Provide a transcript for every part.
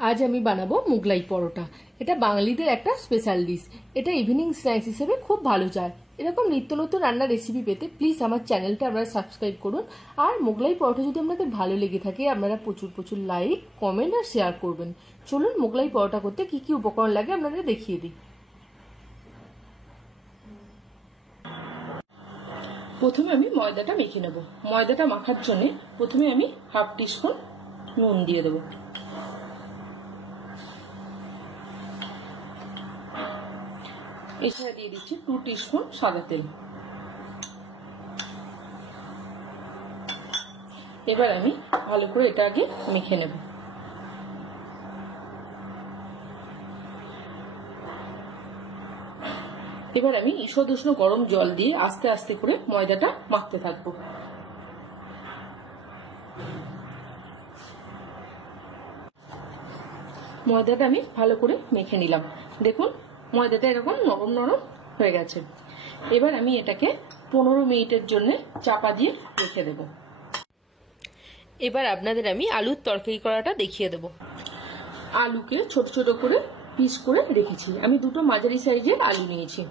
আজ আমি বানাবো মুগলাই পরোটা। এটা বাঙালিদের একটা স্পেশাল ডিশ। এটা ইভিনিং স্ন্যাক্স হিসেবে খুব ভালো যায়। এরকম নিত্য নতুন রান্নার রেসিপি পেতে প্লিজ আমার চ্যানেলটা আপনারা সাবস্ক্রাইব করুন। আর মুগলাই পরোটা যদি আপনাদের ভালো লেগে থাকে আপনারা প্রচুর প্রচুর লাইক, কমেন্ট আর শেয়ার করবেন। চলুন মুগলাই পরোটা করতে কি কি উপকরণ লাগে আপনাদের দেখিয়ে দিই। প্রথমে আমি ময়দাটা মেখে নেব। ময়দাটা মাখার জন্য প্রথমে আমি হাফ টিস্পুন নুন দিয়ে দেবো। এছাড়া দিয়ে দিচ্ছি 2 টিস্পুন সাদা তেল। এবার আমি ভালো করে এটা আগে মেখে নেব। এবার আমি ঈষদ উষ্ণ গরম জল দিয়ে আস্তে আস্তে করে ময়দাটা মাখতে থাকবো। ময়দাটা আমি ভালো করে মেখে নিলাম। দেখুন ময়দাটা এরকম নরম নরম হয়ে গেছে। এবার আমি এটাকে 15 মিনিটের জন্য চাপা দিয়ে রেখে দেব। এবার আপনাদের আমি আলুর তরকারি করাটা দেখিয়ে দেব। আলুকে ছোট ছোট করে পিস করে রেখেছি। আমি দুটো মাঝারি সাইজের আলু নিয়েছি।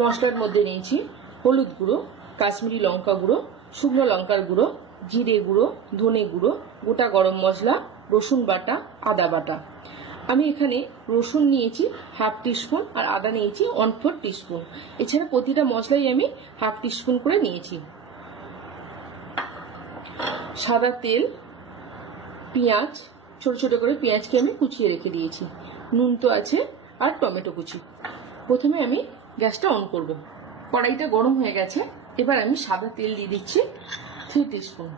মশলার মধ্যে নিয়েছি হলুদ গুঁড়ো, কাশ্মীরি লঙ্কা গুঁড়ো, শুকনো লঙ্কার গুঁড়ো, জিরে গুঁড়ো, ধনে গুঁড়ো, গোটা গরম মশলা, রসুন বাটা, আদা বাটা। আমি এখানে রসুন নিয়েছি হাফ টিস্পুন আর আদা নিয়েছি 1/4 টিস্পুন। এছাড়া প্রতিটা মশলাই আমি হাফ টিস্পুন করে নিয়েছি। সাদা তেল, পেঁয়াজ, ছোট ছোট করে পেঁয়াজকে আমি কুচিয়ে রেখে দিয়েছি। নুন তো আছে আর টমেটো কুচি। প্রথমে আমি গ্যাসটা অন করব। কড়াইটা গরম হয়ে গেছে। এবার আমি সাদা তেল দিয়ে দিচ্ছি 3 টিস্পুন।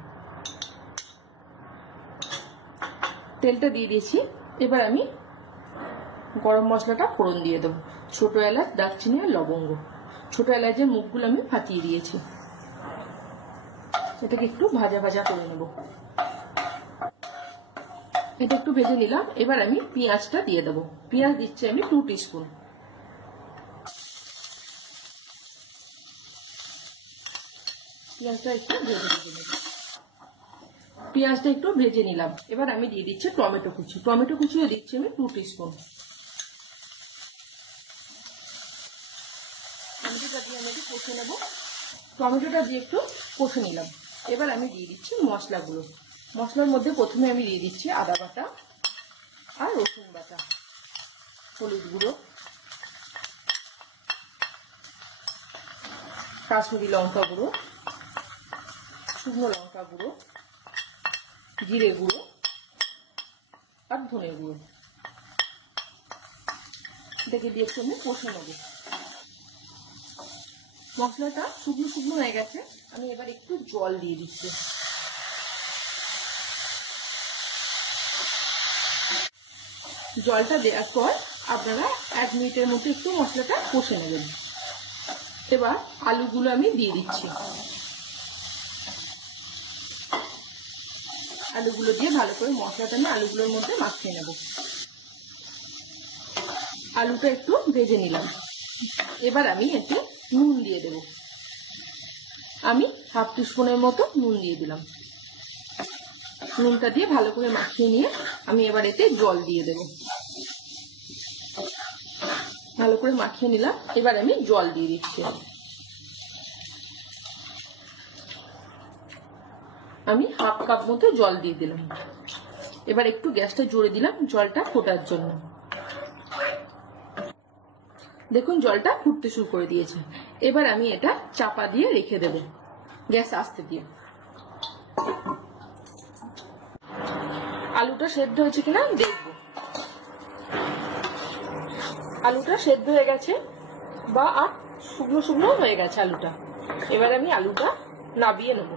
তেলটা দিয়ে দিয়েছি। এবার আমি গরম মশলাটা ফোড়ন দিয়ে দেবো। ছোট এলাচ, দারচিনি আর লবঙ্গ। ছোট এলাচের মুখগুলো আমি ফাটিয়ে দিয়েছি। এটাকে একটু ভাজা ভাজা করে নেব। এটা একটু ভেজে নিলাম। এবার আমি পেঁয়াজটা দিয়ে দেবো। পেঁয়াজ দিচ্ছি আমি 2 টিস্পুন। পেঁয়াজটা একটু ভেজে নেব। পেঁয়াজটা একটু ভেজে নিলাম। এবার আমি দিয়ে দিচ্ছি টমেটো কুচি। টমেটো কুচিও দিচ্ছি আমি 2 টিস্পুন। টমেটোটা দিয়ে আমি একটু কষে নেব। টমেটোটা দিয়ে একটু কষে নিলাম। এবার আমি দিয়ে দিচ্ছি মশলাগুলো। মশলার মধ্যে প্রথমে আমি দিয়ে দিচ্ছি আদা বাটা আর রসুন বাটা, হলুদ গুঁড়ো, কাশ্মীরি লঙ্কা গুঁড়ো, শুকনো লঙ্কা গুঁড়ো, জিরে গুঁড়ো আর ধনে গুঁড়ো। এটাকে দিয়ে একটু আমি কষে নেব। মশলাটা শুকনো শুকনো হয়ে গেছে। আমি এবার একটু জল দিয়ে দিচ্ছি। জলটা দেওয়ার পর আপনারা 1 মিনিটের মতো একটু মশলাটা কষে নেবেন। এবার আলুগুলো আমি দিয়ে দিচ্ছি। আলুগুলো দিয়ে ভালো করে মশলাটা আমি আলুগুলোর মধ্যে মাখিয়ে নেব। আলুটা একটু ভেজে নিলাম। এবার আমি এতে নুন দিয়ে দেব। আমি হাফ টিস্পুনের মতো নুন দিয়ে দিলাম। নুনটা দিয়ে ভালো করে মাখিয়ে নিয়ে আমি এবার এতে জল দিয়ে দেব। ভালো করে মাখিয়ে নিলাম। এবার আমি জল দিয়ে দিচ্ছি। আমি হাফ কাপ মতো জল দিয়ে দিলাম। এবার একটু গ্যাসটা জোরে দিলাম জলটা ফোটার জন্য। দেখুন জলটা ফুটতে শুরু করে দিয়েছে। এবার আমি এটা চাপা দিয়ে রেখে দেব, গ্যাস আস্তে দিয়ে। আলুটা সেদ্ধ হয়েছে কিনা দেখবো। আলুটা সেদ্ধ হয়ে গেছে বা আর শুকনো শুকনো হয়ে গেছে আলুটা। এবার আমি আলুটা নাবিয়ে নেব।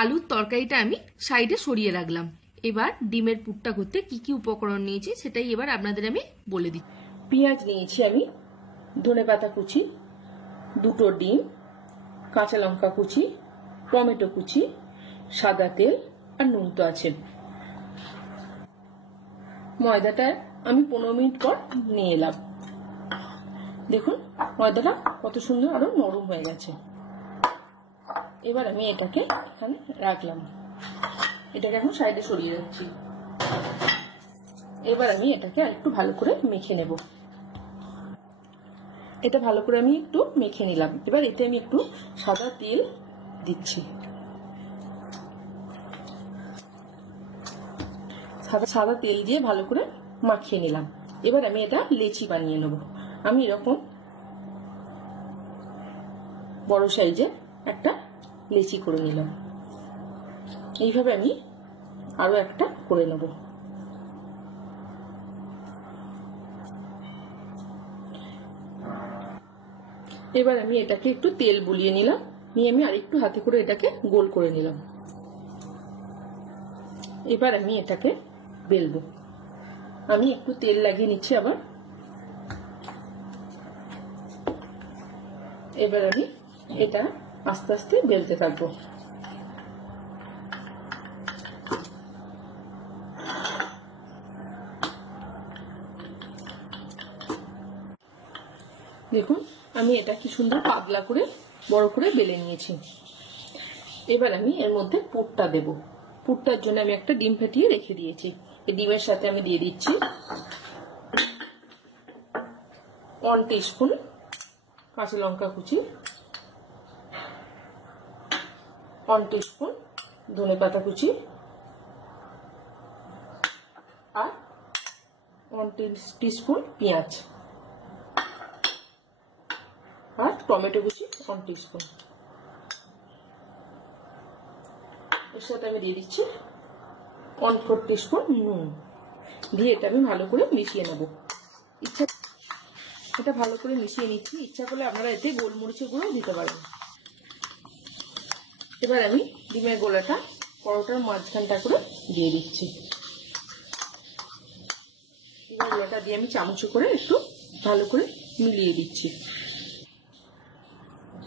আলুর তরকারিটা আমি সাইডে সরিয়ে রাখলাম। এবার ডিমের পুরটা করতে কি কি উপকরণ নিয়েছি সেটাই এবার আপনাদের আমি বলে দিই। পেঁয়াজ নিয়েছি আমি, ধনেপাতা কুচি, 2টো ডিম, কাঁচা লঙ্কা কুচি, টমেটো কুচি, সাদা তেল আর নুন তো আছে। ময়দাটা আমি 15 মিনিট পর নিয়ে এলাম। দেখুন ময়দাটা কত সুন্দর আরো নরম হয়ে গেছে। এবার আমি এটাকে এখানে রাখলাম। এটাকে এখন সাইডে সরিয়ে রাখছি। এবার আমি এটাকে একটু ভালো করে মেখে নেব। এটা ভালো করে আমি একটু মেখে নিলাম। এবার এতে আমি একটু সাদা তেল দিচ্ছি। সাদা তেল দিয়ে ভালো করে মাখিয়ে নিলাম। এবার আমি এটা লেচি বানিয়ে নেব। আমি এরকম বড় সাইজে একটা লেচি করে নিলাম। এইভাবে আমি আরো একটা করে নেব। এবার আমি এটাকে একটু তেল বুলিয়ে নিলাম, নিয়ে আমি আরেকটু হাতে করে এটাকে গোল করে নিলাম। এবার আমি এটাকে বেলবো। আমি একটু তেল লাগিয়ে নিচ্ছি আবার। এবার আমি এটা আস্তে আস্তে বেলতে থাকবো। দেখুন আমি এটা কি সুন্দর পাতলা করে বড় করে বেলে নিয়েছি। এবার আমি এর মধ্যে পুরটা দেব। পুরটার জন্য আমি একটা ডিম ফাটিয়ে রেখে দিয়েছি। এই ডিমের সাথে আমি দিয়ে দিচ্ছি 1 টিস্পুন কাঁচা লঙ্কা কুচি, 1 টিস্পুন ধনেপাতা কুচি, আর 1 টিস্পুন পেঁয়াজ, আর টমেটো কুচি 1 টিস্পুন। এর সাথে আমি দিয়ে দিচ্ছি 1/4 টিস্পুন নুন। দিয়ে এটা আমি ভালো করে মিশিয়ে নেব। এটা ভালো করে মিশিয়ে নিচ্ছি। ইচ্ছা করলে আপনারা এতে গোলমরিচের গুঁড়ো দিতে পারেন। এবার আমি ডিমের গোলাটা পরোটার মাঝখানটা করে দিয়ে দিচ্ছি। ডিমের গোলাটা দিয়ে আমি চামচ করে একটু ভালো করে মিলিয়ে দিচ্ছি।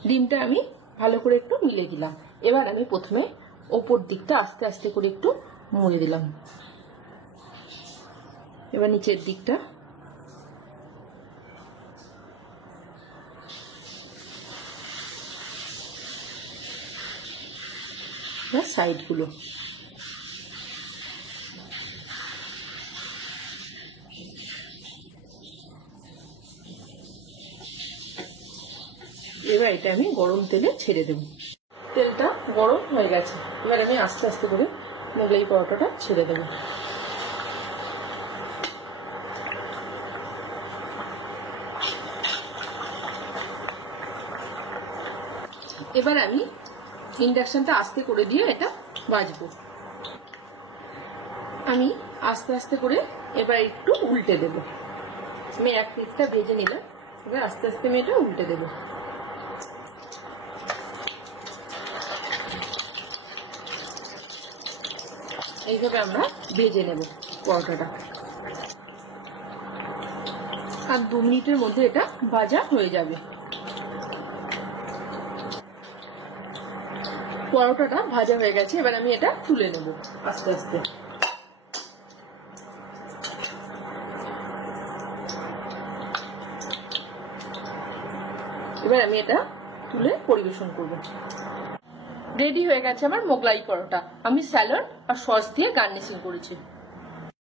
ডিমটা আমি ভালো করে একটু মিলিয়ে দিলাম। এবার আমি প্রথমে ওপর দিকটা আস্তে আস্তে করে একটু মুড়ে দিলাম। এবার নিচের দিকটা, সাইডগুলো। এবার এটা আমি গরম তেলে ছেড়ে দেব। তেলটা গরম হয়ে গেছে। এবার আমি আস্তে আস্তে করে মোগলাই পরোটাটা ছেড়ে দেব। এবার আমি ইন্ডাকশনটা আস্তে করে দিয়ে এটা ভাজবো। আমি আস্তে আস্তে করে এবার একটু উল্টে দেব। আমি এক পিঠটা ভেজে নিলাম। এবার আস্তে আস্তে আমি এটা উল্টে দেব। এইভাবে আমরা ভেজে নেব পরোটাটা। আর 2 মিনিটের মধ্যে এটা ভাজা হয়ে যাবে। পরোটাটা ভাজা হয়ে গেছে। এবার আমি এটা তুলে নেব আস্তে আস্তে। এবার আমি এটা তুলে পরিবেশন করব। রেডি হয়ে গেছে আমার মোগলাই পরোটা। আমি স্যালাড আর সস দিয়ে গার্নিশিং করেছি।